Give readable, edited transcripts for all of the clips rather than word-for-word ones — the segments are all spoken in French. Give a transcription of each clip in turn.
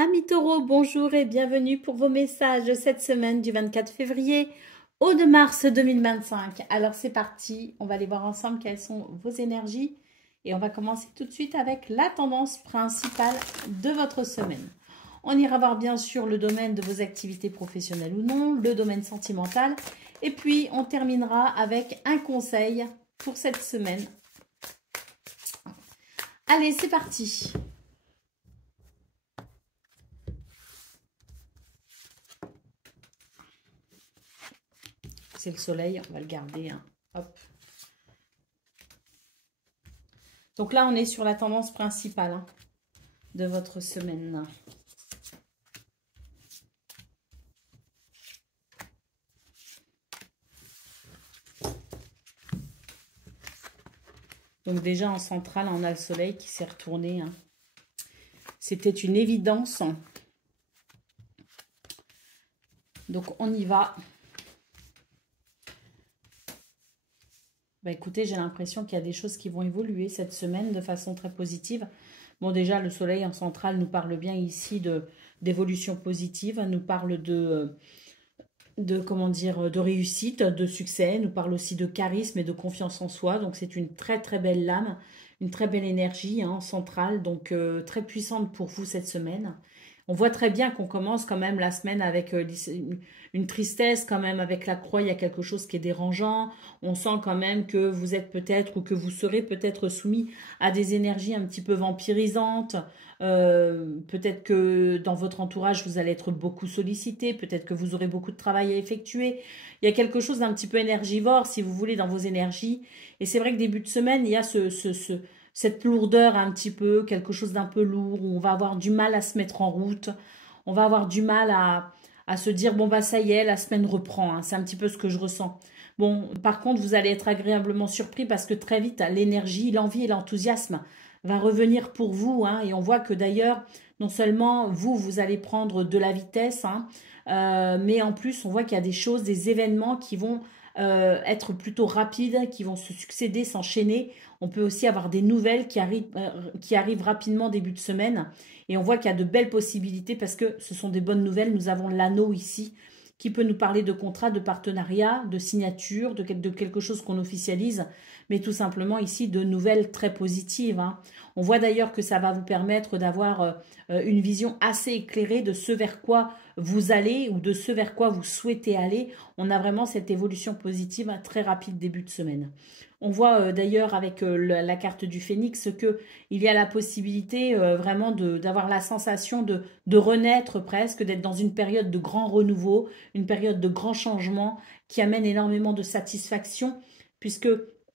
Amis taureaux, bonjour et bienvenue pour vos messages de cette semaine du 24 février au 2 mars 2025. Alors c'est parti, on va aller voir ensemble quelles sont vos énergies et on va commencer tout de suite avec la tendance principale de votre semaine. On ira voir bien sûr le domaine de vos activités professionnelles ou non, le domaine sentimental et puis on terminera avec un conseil pour cette semaine. Allez, c'est parti. C'est le soleil, on va le garder. Hein. Hop. Donc là, on est sur la tendance principale de votre semaine. Donc déjà, en centrale, on a le soleil qui s'est retourné. Hein. C'était une évidence. Donc, on y va. Bah, écoutez, j'ai l'impression qu'il y a des choses qui vont évoluer cette semaine de façon très positive. Bon, déjà, le soleil en centrale nous parle bien ici d'évolution positive, nous parle comment dire, de réussite, de succès, nous parle aussi de charisme et de confiance en soi. Donc, c'est une très, très belle lame, une très belle énergie en centrale, donc très puissante pour vous cette semaine. On voit très bien qu'on commence quand même la semaine avec une tristesse quand même avec la croix, il y a quelque chose qui est dérangeant. On sent quand même que vous êtes peut-être ou que vous serez peut-être soumis à des énergies un petit peu vampirisantes. Peut-être que dans votre entourage, vous allez être beaucoup sollicité. Peut-être que vous aurez beaucoup de travail à effectuer. Il y a quelque chose d'un petit peu énergivore, si vous voulez, dans vos énergies. Et c'est vrai que début de semaine, il y a cette lourdeur un petit peu, quelque chose d'un peu lourd, où on va avoir du mal à se mettre en route. On va avoir du mal à se dire, bon, bah ça y est, la semaine reprend. Hein. C'est un petit peu ce que je ressens. Bon, par contre, vous allez être agréablement surpris parce que très vite, l'énergie, l'envie et l'enthousiasme va revenir pour vous. Hein, et on voit que d'ailleurs, non seulement vous allez prendre de la vitesse, hein, mais en plus, on voit qu'il y a des choses, des événements qui vont être plutôt rapides, qui vont se succéder, s'enchaîner. On peut aussi avoir des nouvelles qui arrivent rapidement début de semaine. Et on voit qu'il y a de belles possibilités parce que ce sont des bonnes nouvelles. Nous avons l'anneau ici qui peut nous parler de contrat, de partenariat, de signature, de quelque chose qu'on officialise, mais tout simplement ici de nouvelles très positives. Hein. On voit d'ailleurs que ça va vous permettre d'avoir une vision assez éclairée de ce vers quoi vous allez ou de ce vers quoi vous souhaitez aller. On a vraiment cette évolution positive très rapide début de semaine. On voit d'ailleurs avec la carte du phénix qu'il y a la possibilité vraiment d'avoir la sensation de renaître presque, d'être dans une période de grand renouveau, une période de grand changement qui amène énormément de satisfaction puisque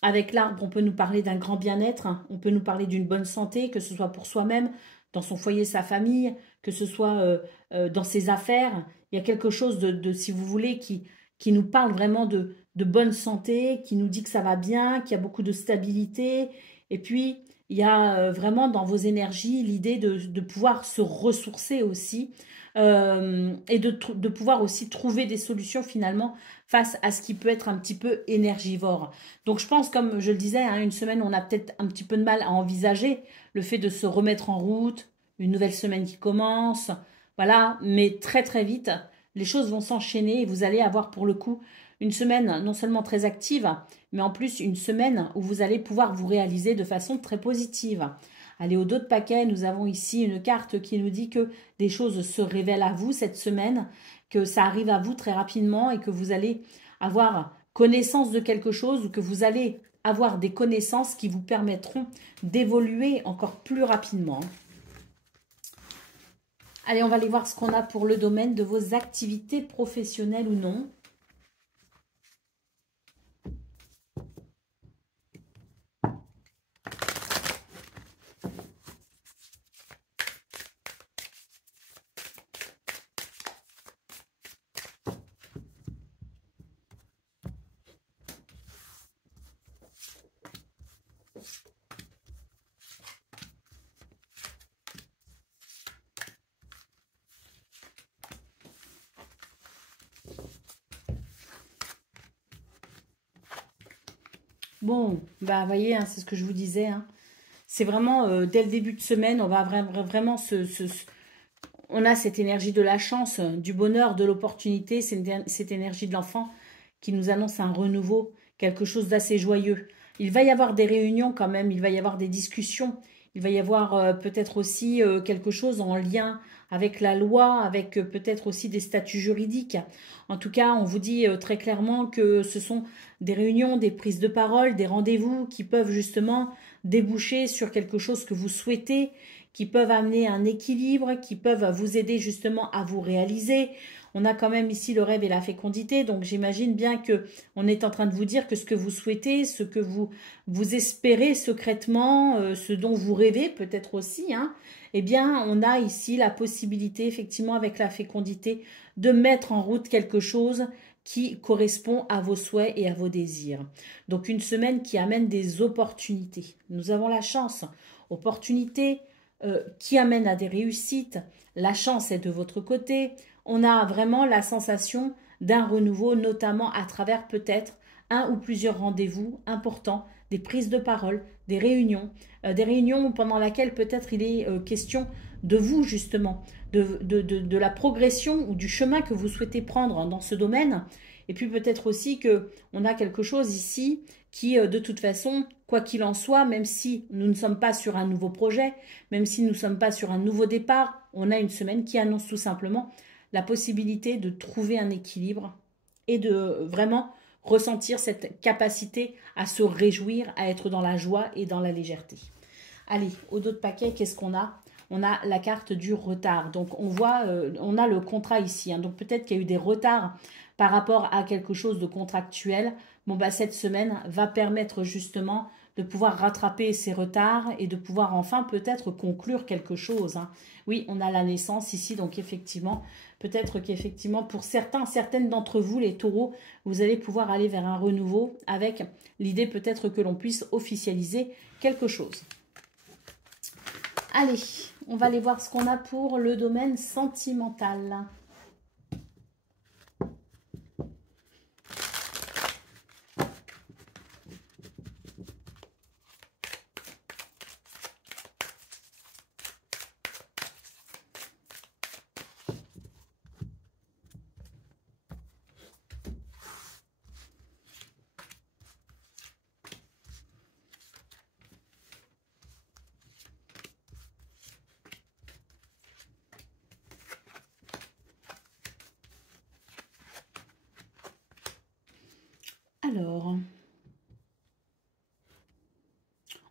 avec l'arbre, on peut nous parler d'un grand bien-être, hein, on peut nous parler d'une bonne santé, que ce soit pour soi-même, dans son foyer, sa famille, que ce soit dans ses affaires. Il y a quelque chose si vous voulez, qui nous parle vraiment de bonne santé, qui nous dit que ça va bien, qu'il y a beaucoup de stabilité. Et puis, il y a vraiment dans vos énergies l'idée de pouvoir se ressourcer aussi et de pouvoir aussi trouver des solutions finalement face à ce qui peut être un petit peu énergivore. Donc je pense, comme je le disais, hein, une semaine, on a peut-être un petit peu de mal à envisager le fait de se remettre en route, une nouvelle semaine qui commence, voilà, mais très très vite, les choses vont s'enchaîner et vous allez avoir pour le coup une semaine non seulement très active, mais en plus une semaine où vous allez pouvoir vous réaliser de façon très positive. Allez, au dos de paquet, nous avons ici une carte qui nous dit que des choses se révèlent à vous cette semaine, que ça arrive à vous très rapidement et que vous allez avoir connaissance de quelque chose ou que vous allez avoir des connaissances qui vous permettront d'évoluer encore plus rapidement. Allez, on va aller voir ce qu'on a pour le domaine de vos activités professionnelles ou non. Bon, bah, vous voyez, hein, c'est ce que je vous disais. Hein. C'est vraiment, dès le début de semaine, on va vraiment On a cette énergie de la chance, du bonheur, de l'opportunité, cette énergie de l'enfant qui nous annonce un renouveau, quelque chose d'assez joyeux. Il va y avoir des réunions quand même, il va y avoir des discussions, il va y avoir peut-être aussi quelque chose en lien avec la loi, avec peut-être aussi des statuts juridiques. En tout cas, on vous dit très clairement que ce sont des réunions, des prises de parole, des rendez-vous qui peuvent justement déboucher sur quelque chose que vous souhaitez, qui peuvent amener un équilibre, qui peuvent vous aider justement à vous réaliser. On a quand même ici le rêve et la fécondité, donc j'imagine bien que on est en train de vous dire que ce que vous souhaitez, ce que vous espérez secrètement, ce dont vous rêvez peut-être aussi, hein, eh bien on a ici la possibilité effectivement avec la fécondité de mettre en route quelque chose qui correspond à vos souhaits et à vos désirs. Donc une semaine qui amène des opportunités. Nous avons la chance, opportunités, qui amène à des réussites. La chance est de votre côté. On a vraiment la sensation d'un renouveau, notamment à travers peut-être un ou plusieurs rendez-vous importants, des prises de parole, des réunions pendant lesquelles peut-être il est question de vous justement, de la progression ou du chemin que vous souhaitez prendre dans ce domaine. Et puis peut-être aussi qu'on a quelque chose ici qui, de toute façon, quoi qu'il en soit, même si nous ne sommes pas sur un nouveau projet, même si nous ne sommes pas sur un nouveau départ, on a une semaine qui annonce tout simplement la possibilité de trouver un équilibre et de vraiment ressentir cette capacité à se réjouir, à être dans la joie et dans la légèreté. Allez, au dos de paquet, qu'est-ce qu'on a? On a la carte du retard. Donc, on voit, on a le contrat ici. Hein. Donc, peut-être qu'il y a eu des retards par rapport à quelque chose de contractuel. Bon, bah, cette semaine va permettre justement de pouvoir rattraper ces retards et de pouvoir enfin peut-être conclure quelque chose. Hein. Oui, on a la naissance ici, donc effectivement, peut-être qu'effectivement, pour certaines d'entre vous, les taureaux, vous allez pouvoir aller vers un renouveau avec l'idée peut-être que l'on puisse officialiser quelque chose. Allez, on va aller voir ce qu'on a pour le domaine sentimental. Alors,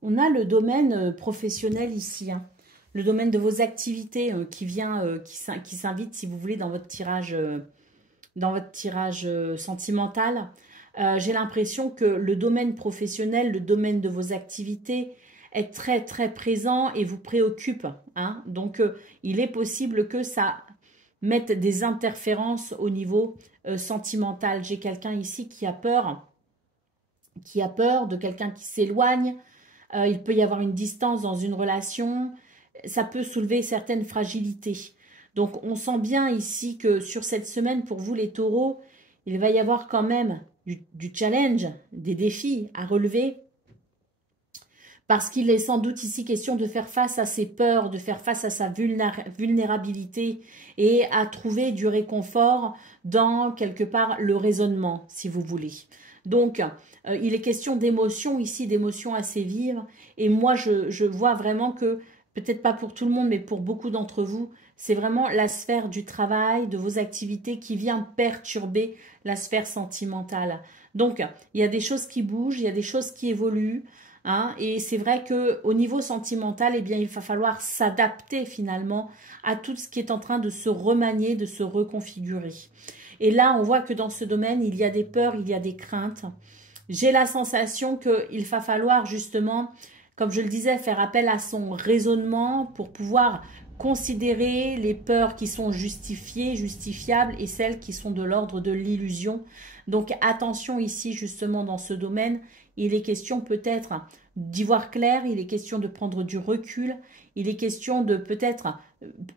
on a le domaine professionnel ici, hein. Le domaine de vos activités qui s'invite, si vous voulez, dans votre tirage sentimental. J'ai l'impression que le domaine professionnel, le domaine de vos activités est très très présent et vous préoccupe. Hein. Donc, il est possible que ça mette des interférences au niveau sentimental. J'ai quelqu'un ici qui a peur de quelqu'un qui s'éloigne. Il peut y avoir une distance dans une relation. Ça peut soulever certaines fragilités. Donc, on sent bien ici que sur cette semaine, pour vous les taureaux, il va y avoir quand même du challenge, des défis à relever. Parce qu'il est sans doute ici question de faire face à ses peurs, de faire face à sa vulnérabilité et à trouver du réconfort dans quelque part le raisonnement, si vous voulez. Donc, il est question d'émotions ici, d'émotions assez vives. Et moi, je vois vraiment que, peut-être pas pour tout le monde, mais pour beaucoup d'entre vous, c'est vraiment la sphère du travail, de vos activités qui vient perturber la sphère sentimentale. Donc, il y a des choses qui bougent, il y a des choses qui évoluent. Hein, et c'est vrai qu'au niveau sentimental, eh bien, il va falloir s'adapter finalement à tout ce qui est en train de se remanier, de se reconfigurer. Et là, on voit que dans ce domaine, il y a des peurs, il y a des craintes. J'ai la sensation qu'il va falloir justement, comme je le disais, faire appel à son raisonnement pour pouvoir considérer les peurs qui sont justifiées, justifiables et celles qui sont de l'ordre de l'illusion. Donc attention ici justement dans ce domaine, il est question peut-être d'y voir clair, il est question de prendre du recul, il est question de peut-être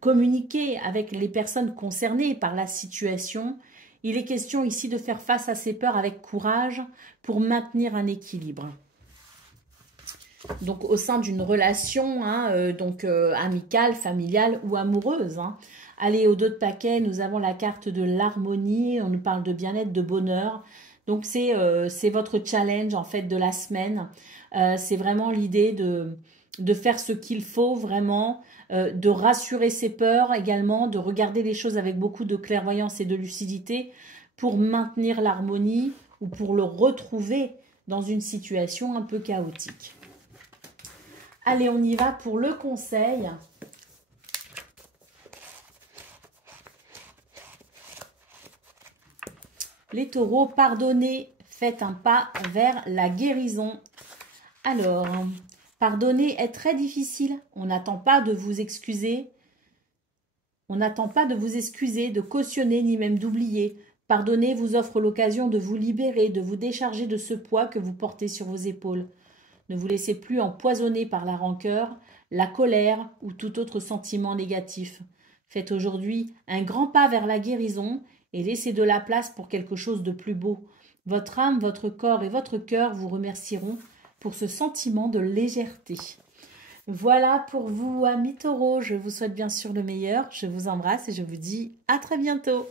communiquer avec les personnes concernées par la situation. Il est question ici de faire face à ces peurs avec courage pour maintenir un équilibre. Donc au sein d'une relation, hein, amicale, familiale ou amoureuse. Hein. Allez, au dos de paquet, nous avons la carte de l'harmonie. On nous parle de bien-être, de bonheur. Donc c'est votre challenge en fait de la semaine. C'est vraiment l'idée de faire ce qu'il faut vraiment, de rassurer ses peurs également, de regarder les choses avec beaucoup de clairvoyance et de lucidité pour maintenir l'harmonie ou pour le retrouver dans une situation un peu chaotique. Allez, on y va pour le conseil. Les taureaux, pardonnez, faites un pas vers la guérison. Alors, pardonner est très difficile. On n'attend pas de vous excuser. On n'attend pas de vous excuser, de cautionner, ni même d'oublier. Pardonner vous offre l'occasion de vous libérer, de vous décharger de ce poids que vous portez sur vos épaules. Ne vous laissez plus empoisonner par la rancœur, la colère ou tout autre sentiment négatif. Faites aujourd'hui un grand pas vers la guérison et laissez de la place pour quelque chose de plus beau. Votre âme, votre corps et votre cœur vous remercieront pour ce sentiment de légèreté. Voilà pour vous, amis taureaux. Je vous souhaite bien sûr le meilleur. Je vous embrasse et je vous dis à très bientôt.